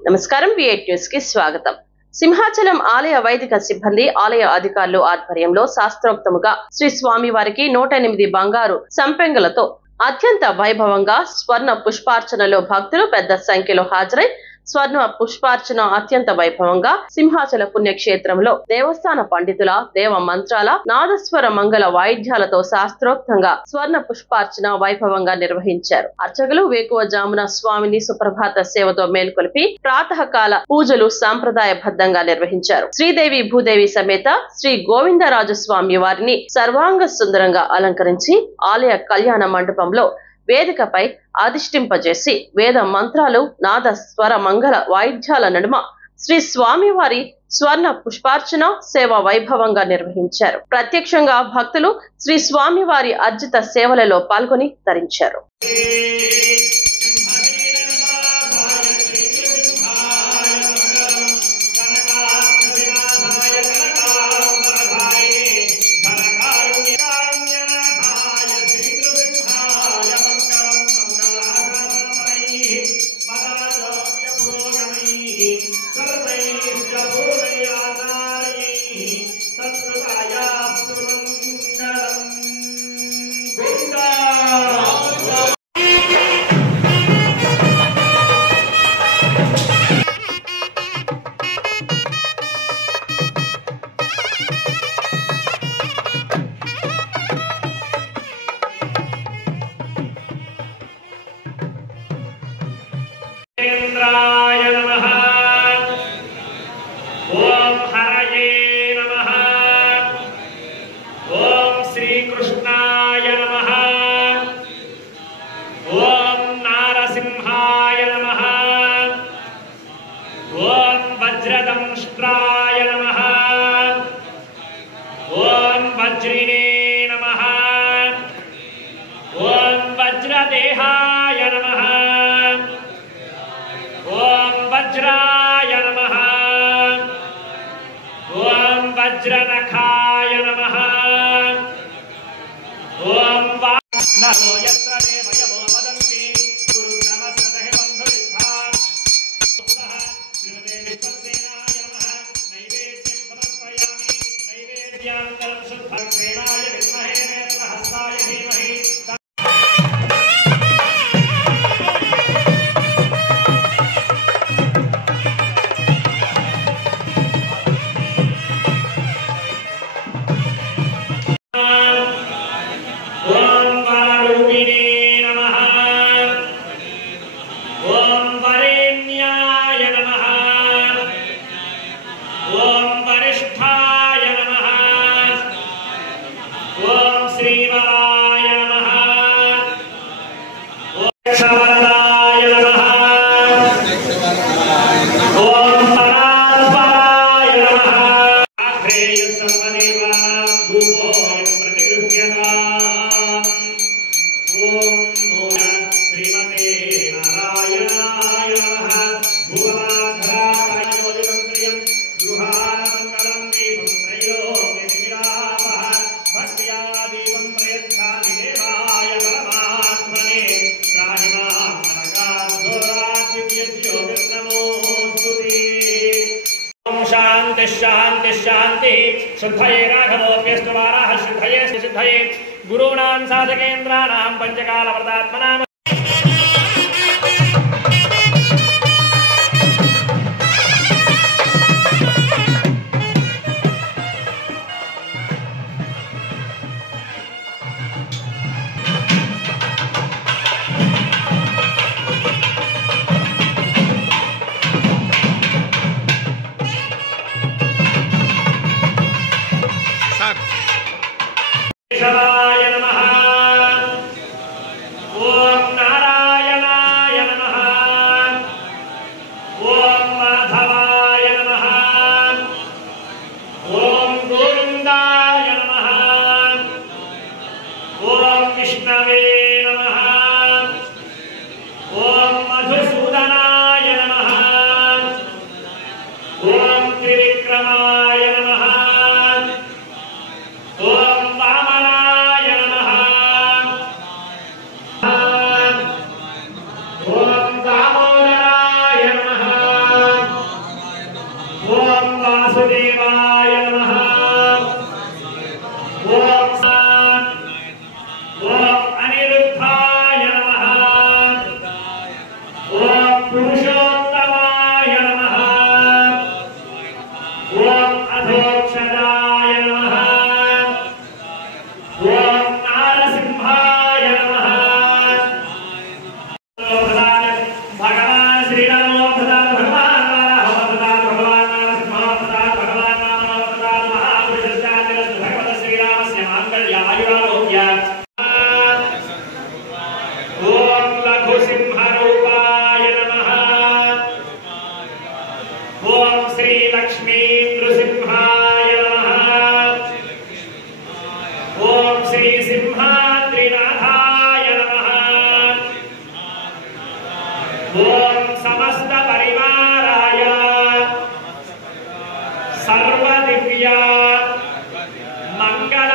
నమస్కారం, V8 news కి స్వాగతం. సింహాచలం ఆలయ వైదిక సిబ్బంది, ఆలయ అధికారులు ఆధ్వర్యంలో శాస్త్రోక్తముగా శ్రీ స్వామి వారికి 108 బంగారు సంపెంగలతో అత్యంత వైభవంగా స్వర్ణ పుష్పార్చనలో భక్తులు పెద్ద సంఖ్యలో హాజరై స్వర్ణ పుష్పార్చన అత్యంత వైభవంగా సింహాచల పుణ్యక్షేత్రంలో దేవస్థాన పండితుల దేవ మంత్రాల నాదస్వర మంగళ వాయిద్యాలతో శాస్త్రోక్తంగా స్వర్ణ పుష్పార్చన వైభవంగా నిర్వహించారు. అర్చకులు వేకువజామున స్వామిని సుప్రభాత సేవతో మేల్కొల్పి ప్రాతకాల పూజలు సాంప్రదాయబద్ధంగా నిర్వహించారు. శ్రీదేవి భూదేవి సమేత శ్రీ గోవిందరాజు స్వామి వారిని సర్వాంగ సుందరంగా అలంకరించి ఆలయ కళ్యాణ మండపంలో వేదికపై అధిష్టింపజేసి వేద మంత్రాలు నాద స్వర మంగళ వాయిద్యాల నడుమ శ్రీ స్వామివారి స్వర్ణ పుష్పార్చన సేవ వైభవంగా నిర్వహించారు. ప్రత్యక్షంగా భక్తులు శ్రీ స్వామివారి అర్జిత సేవలలో పాల్గొని తరించారు. इंद्राय नमः। ओम हरये नमः। ओम श्री कृष्णाय नमः। ओम नारसिंहाय नमः। ओम वज्रदंष्ट्राय नमः। ओम वज्रिणे नमः। ओम वज्रदेहाय नमः। ओम वज्राय नमः। ओम वज्रनखाय नमः। ओम नरो यत्र देवयवो वदन्ति गुरुक्रमस्ततः बन्धुविद्धा श्रीमते विश्वक्सेनाय नमः। नैवेद्यं समर्पयामि। नैवेद्यान्तरं शुद्धक्सेनाय विद्महे नेत्रहस्ताय धीमहि। शांति शांति शुद्धये राघवोऽप्यस्तु वाराः शुद्धये सिद्धये गुरूणां साधकेन्द्राणां पंचकाल व्रतात्मनां नमः। ओम श्री लक्ष्मी नृसिंहाय नमः। ओम श्री सिंहाद्रिनाथाय नमः। ओम समस्त परिवाराय सर्वदिव्य मंगल